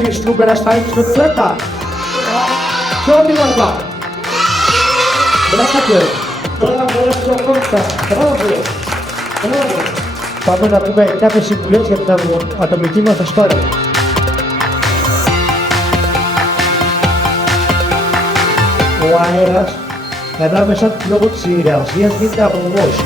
Irish του περαστάει στο τρέπα. Και ό,τι βαρβά. Μπράβο. Μπράβο, στο κόμματα. Μπράβο. Πάμε να πούμε κάποιες συμβουλές για την ατομική μας ασφάλεια. Ο αέρας ανάμεσα λόγω της υγρασίας γίνεται απογός.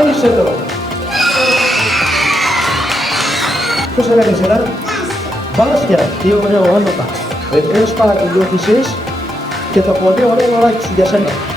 Άνοιξε εδώ. Πώς έλεγες εσένα? Βάσκια, τι ωραίο όνομα. Ευχαριστώ παρακολούθησης και το πολύ ωραίο ωράκι σου για σένα.